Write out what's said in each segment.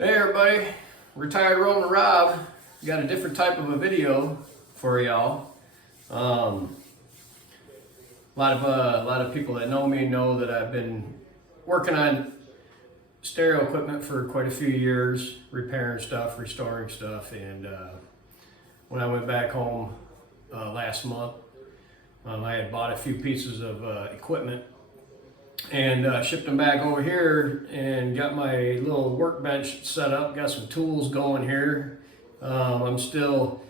Hey everybody, Retired Roman Rob. Got a different type of a video for y'all. A lot of people that know me know that I've been working on stereo equipment for quite a few years, repairing stuff, restoring stuff, and when I went back home last month, I had bought a few pieces of equipment and shipped them back over here and got my little workbench set up, got some tools going here. I'm still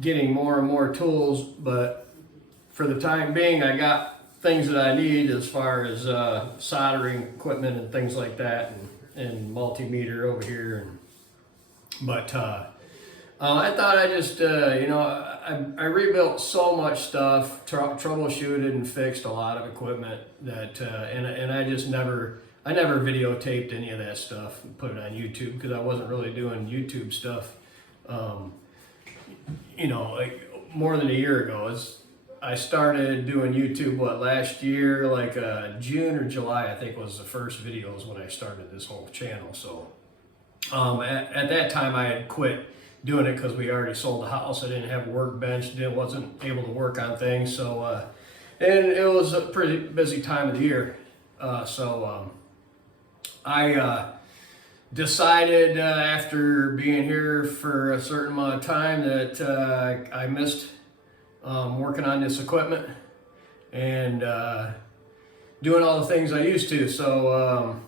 getting more and more tools, but for the time being I got things that I need as far as soldering equipment and things like that, and multimeter over here. But I thought I just, I rebuilt so much stuff, troubleshooted and fixed a lot of equipment that, and I just never videotaped any of that stuff and put it on YouTube because I wasn't really doing YouTube stuff, like more than a year ago. I started doing YouTube, last year, like June or July, I think was the first videos when I started this whole channel. So at that time I had quit doing it because we already sold the house. I didn't have a workbench, wasn't able to work on things. So, and it was a pretty busy time of the year. I decided after being here for a certain amount of time that I missed working on this equipment and doing all the things I used to. So,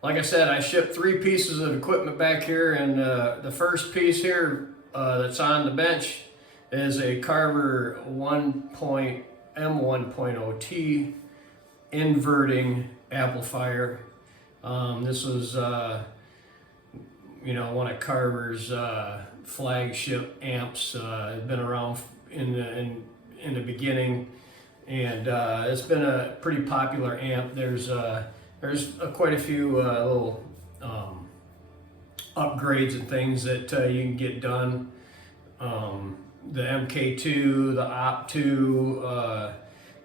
like I said, I shipped 3 pieces of equipment back here, and the first piece here that's on the bench is a Carver M1.0t inverting amplifier. This was, one of Carver's flagship amps. It's been around in the beginning, and it's been a pretty popular amp. There's quite a few little upgrades and things that you can get done. The MK2, the OP2,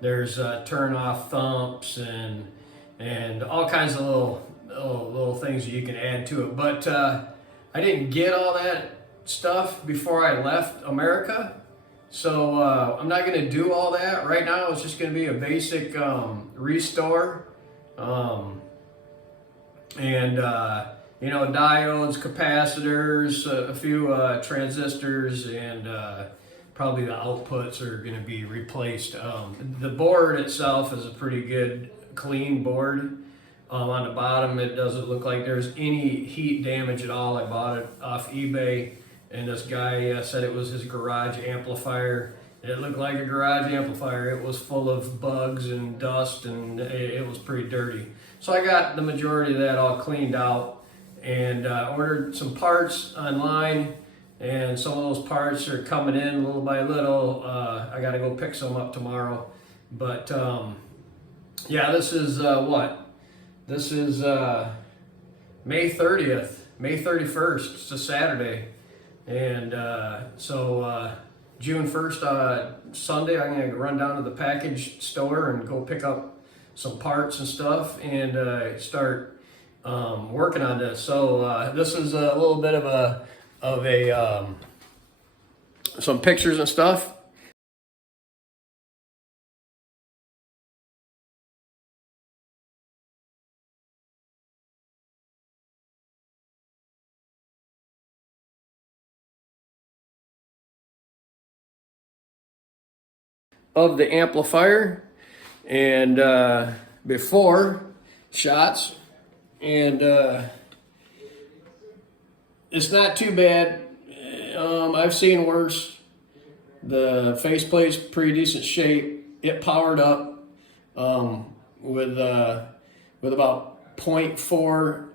there's turn off thumps and all kinds of little things that you can add to it. But I didn't get all that stuff before I left America. So I'm not going to do all that right now. It's just going to be a basic restore. Diodes, capacitors, a few transistors, and probably the outputs are going to be replaced. The board itself is a pretty good, clean board. On the bottom, it doesn't look like there's any heat damage at all. I bought it off eBay, and this guy said it was his garage amplifier. It looked like a garage amplifier. It was full of bugs and dust, and it was pretty dirty. So I got the majority of that all cleaned out and ordered some parts online, and some of those parts are coming in little by little. I got to go pick some up tomorrow. But yeah, this is This is May 30th, May 31st. It's a Saturday. And June 1st, Sunday, I'm going to run down to the package store and go pick up some parts and stuff and start working on this. So this is a little bit of some pictures and stuff. Of the amplifier and before shots, and it's not too bad. I've seen worse. The faceplate's pretty decent shape. It powered up with about 0.4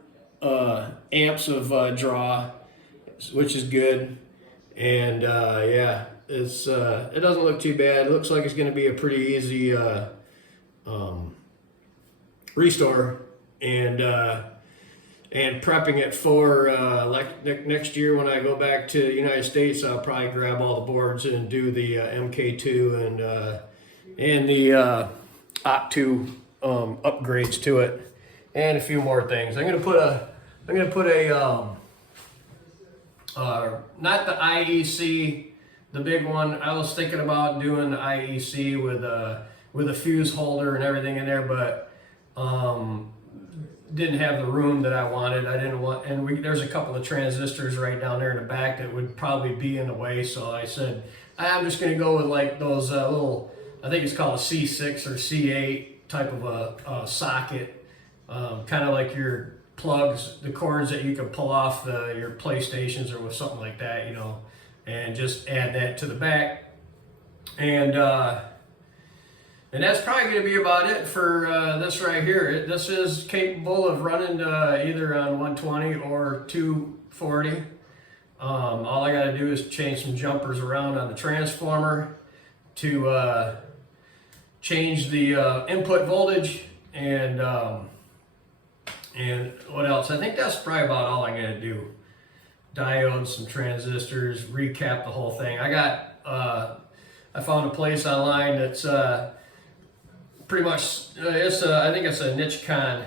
amps of draw, which is good. And yeah, it doesn't look too bad. It looks like it's going to be a pretty easy restore, and prepping it for like next year when I go back to the United States. I'll probably grab all the boards and do the MK2 and the OP2 upgrades to it, and a few more things. I'm going to put a I'm gonna put a not the IEC, the big one. I was thinking about doing the IEC with a fuse holder and everything in there, but didn't have the room that I wanted. I didn't want, and there's a couple of transistors right down there in the back that would probably be in the way. So I said, I'm just going to go with like those little, I think it's called a C6 or C8 type of a socket, kind of like your plugs, the cords that you can pull off your PlayStations or with something like that, you know, and just add that to the back. And that's probably going to be about it for this right here. This is capable of running either on 120 or 240. All I got to do is change some jumpers around on the transformer to change the input voltage and what else? I think that's probably about all I'm going to do. Diodes, some transistors, recap the whole thing. I found a place online that's pretty much, I think it's a Nichicon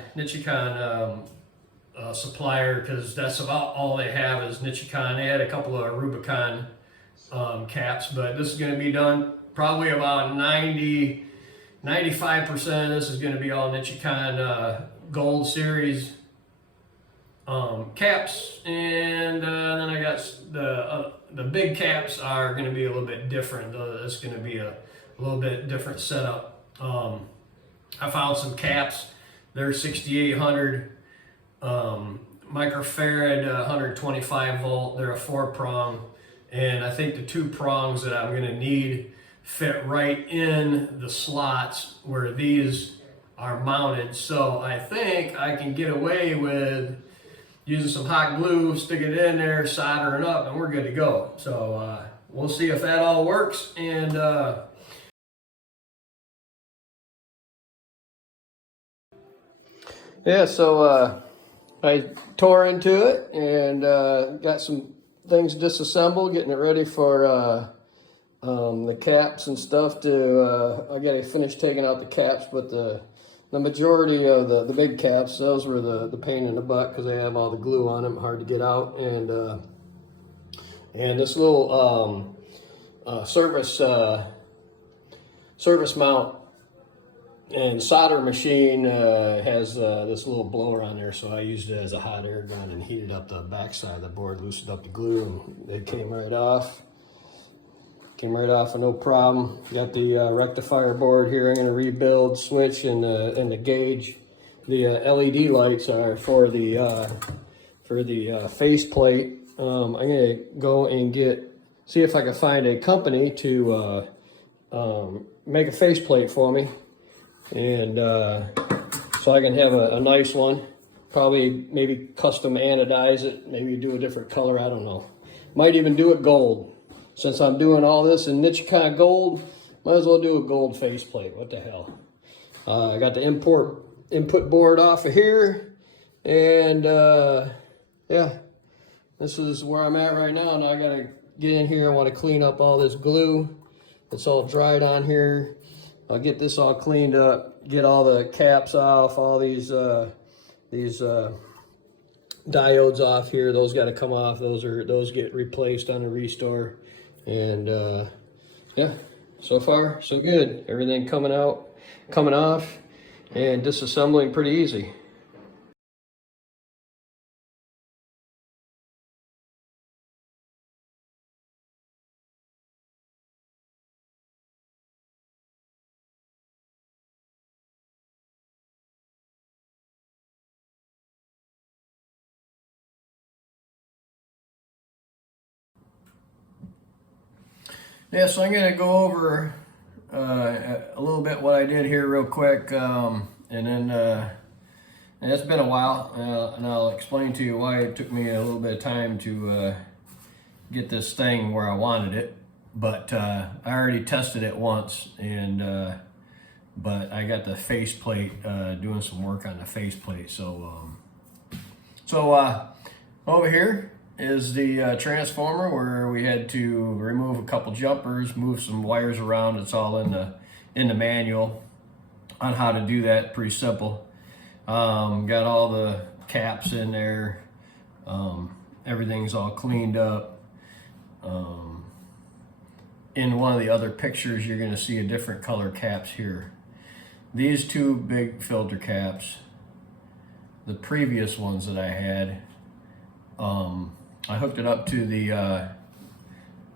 supplier, because that's about all they have is Nichicon. They had a couple of Rubicon caps, but this is going to be done probably about 95% of this is going to be all Nichicon Gold Series caps, and then I got the big caps are going to be a little bit different. It's going to be a little bit different setup. I found some caps. They're 6800 microfarad, 125 volt. They're a 4-prong, and I think the 2 prongs that I'm going to need fit right in the slots where these are mounted. So I think I can get away with using some hot glue, stick it in there, soldering up, and we're good to go. So we'll see if that all works. And yeah, so I tore into it and got some things disassembled, getting it ready for the caps and stuff. I got to finish taking out the caps, but the majority of the big caps, those were the pain in the butt because they have all the glue on them, hard to get out. And this little service mount and solder machine has this little blower on there, so I used it as a hot air gun and heated up the backside of the board, loosened up the glue, and they came right off. Came right off with no problem. Got the rectifier board here. I'm going to rebuild, switch, and the gauge. The LED lights are for the faceplate. I'm going to go and see if I can find a company to make a faceplate for me, and so I can have a nice one. Probably maybe custom anodize it. Maybe do a different color. I don't know. Might even do it gold. Since I'm doing all this in Nichicon gold, might as well do a gold faceplate. What the hell? I got the input board off of here, and yeah, this is where I'm at right now. Now I gotta get in here. I want to clean up all this glue. It's all dried on here. I'll get this all cleaned up, get all the caps off, all these diodes off here. Those got to come off. Those get replaced on the restore. And yeah, so far so good. Everything coming off, and disassembling pretty easy. Yeah, so I'm going to go over a little bit what I did here real quick, and then and it's been a while, and I'll explain to you why it took me a little bit of time to get this thing where I wanted it. But I already tested it once, and but I got the faceplate, doing some work on the faceplate. So over here is the transformer, where we had to remove a couple jumpers, move some wires around. It's all in the manual on how to do that. Pretty simple. Got all the caps in there, Everything's all cleaned up. In one of the other pictures, you're going to see a different color caps here. These two big filter caps, the previous ones that I had, I hooked it up to the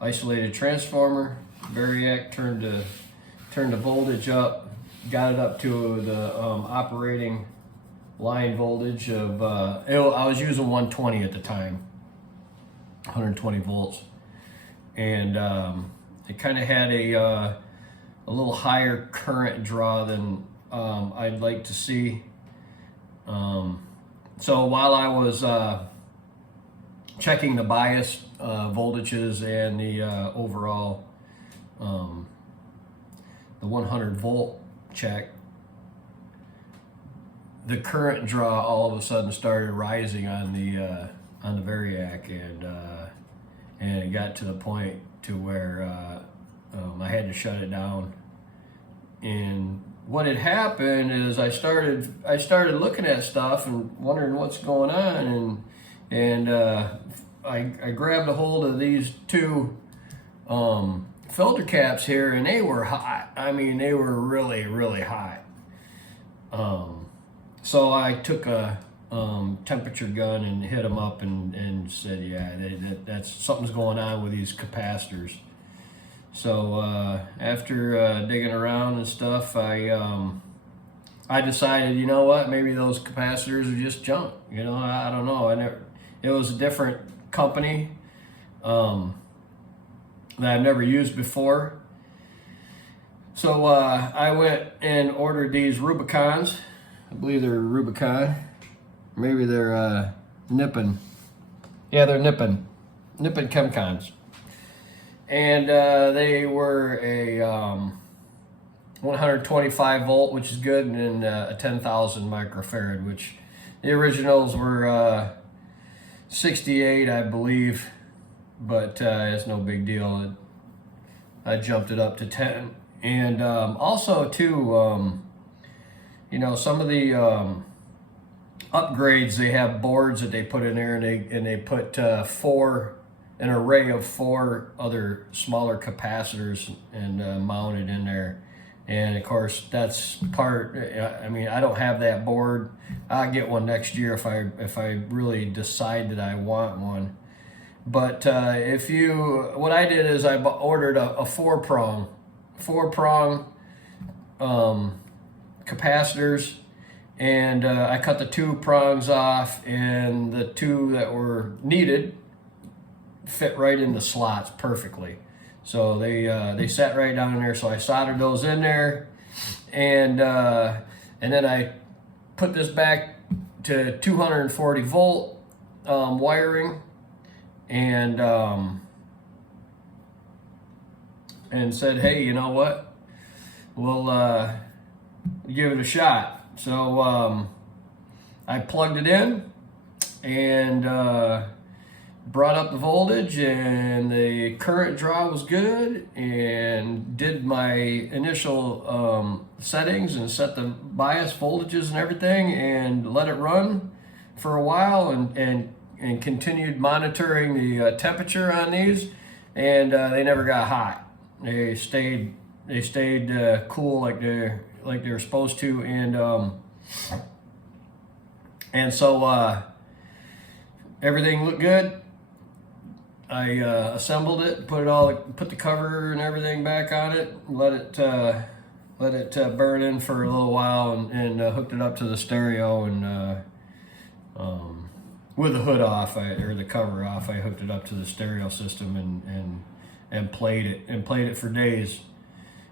isolated transformer, variac, turned the voltage up, got it up to the operating line voltage of, I was using 120 at the time, 120 volts. And it kind of had a little higher current draw than I'd like to see. So while I was checking the bias voltages and the overall the 100 volt check, the current draw all of a sudden started rising on the variac, and it got to the point to where I had to shut it down. And what had happened is I started looking at stuff and wondering what's going on, and I grabbed a hold of these two filter caps here, and they were hot. I mean, they were really, really hot. So I took a temperature gun and hit them up and said, yeah, that's something's going on with these capacitors. So after digging around and stuff, I decided, you know what, maybe those capacitors are just junk. You know, I don't know. It was a different company that I've never used before. So I went and ordered these Rubicons. I believe they're Rubicon. Maybe they're Nippon. Yeah, they're Nippon Chemcons. And they were a 125 volt, which is good, and then a 10,000 microfarad, which the originals were 68, I believe, but it's no big deal. I jumped it up to 10. And also, too, you know, some of the upgrades, they have boards that they put in there, and they put an array of 4 other smaller capacitors and mounted in there. And of course, that's part. I mean, I don't have that board. I'll get one next year if I really decide that I want one. But what I did is I ordered a 4-prong capacitors, and I cut the 2 prongs off, and the 2 that were needed fit right in the slots perfectly. So they sat right down in there. So I soldered those in there, and then I put this back to 240 volt wiring, and said, hey, you know what? We'll give it a shot. So I plugged it in and brought up the voltage, and the current draw was good, and did my initial settings and set the bias voltages and everything, and let it run for a while, and continued monitoring the temperature on these, and they never got hot. They stayed cool like they're supposed to, and so everything looked good. I assembled it, put the cover and everything back on it, let it burn in for a little while, and hooked it up to the stereo, and with the hood off, or the cover off, I hooked it up to the stereo system and played it for days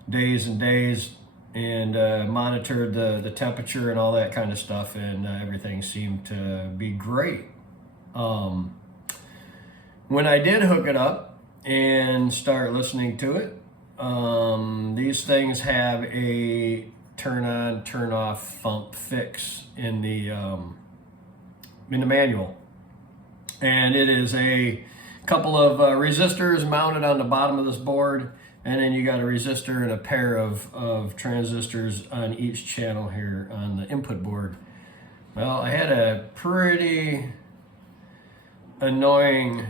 and days, and monitored the temperature and all that kind of stuff, and everything seemed to be great. When I did hook it up and start listening to it, these things have a turn on, turn off thump fix in the manual, and it is a couple of resistors mounted on the bottom of this board, and then you got a resistor and a pair of transistors on each channel here on the input board. Well, I had a pretty annoying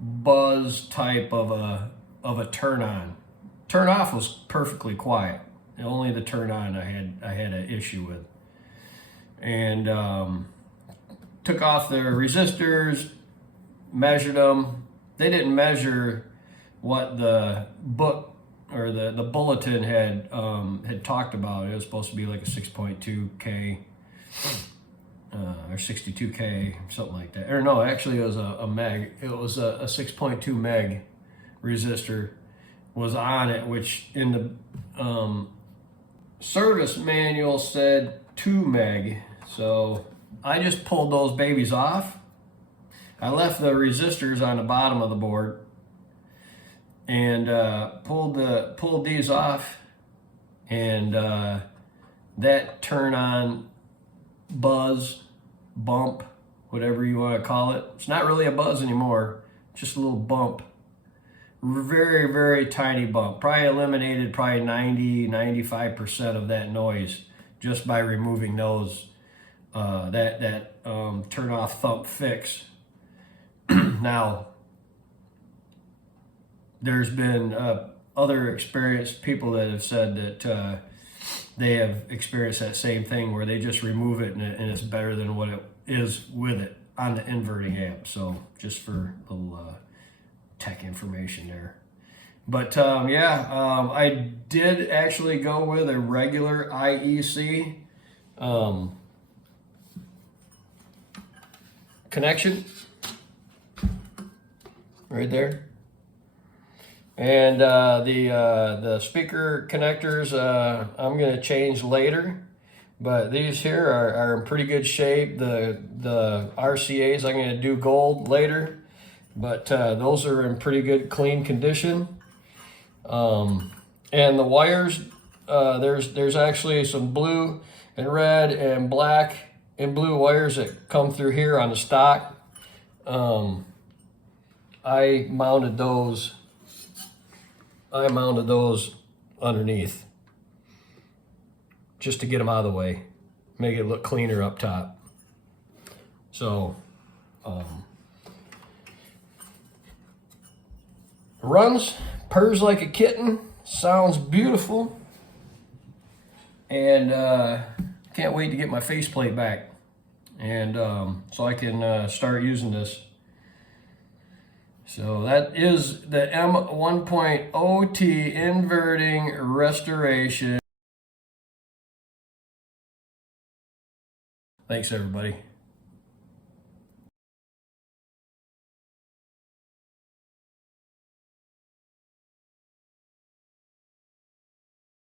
buzz type of a turn on. Turn off was perfectly quiet. Only the turn on I had an issue with. And took off the resistors, measured them. They didn't measure what the book or the bulletin had talked about. It was supposed to be like a 6.2K or 62K, something like that. Or no, actually it was a meg. It was a 6.2 meg resistor was on it, which in the service manual said 2 meg. So I just pulled those babies off. I left the resistors on the bottom of the board and pulled these off, and that turn on buzz, bump, whatever you want to call it. It's not really a buzz anymore, just a little bump. Very, very tiny bump. Probably eliminated 90-95% of that noise just by removing those that turn off thump fix. Now, there's been other experienced people that have said that they have experienced that same thing where they just remove it and it's better than what it is with it on the inverting amp. So just for a little tech information there. But I did actually go with a regular IEC connection right there. And the speaker connectors I'm going to change later, but these here are in pretty good shape. The RCAs I'm going to do gold later, but those are in pretty good clean condition. And the wires, there's actually some blue and red and black and blue wires that come through here on the stock. I mounted those underneath just to get them out of the way, make it look cleaner up top. So runs, purrs like a kitten, sounds beautiful, and can't wait to get my faceplate back, and so I can start using this. So that is the M1.0t inverting restoration. Thanks, everybody.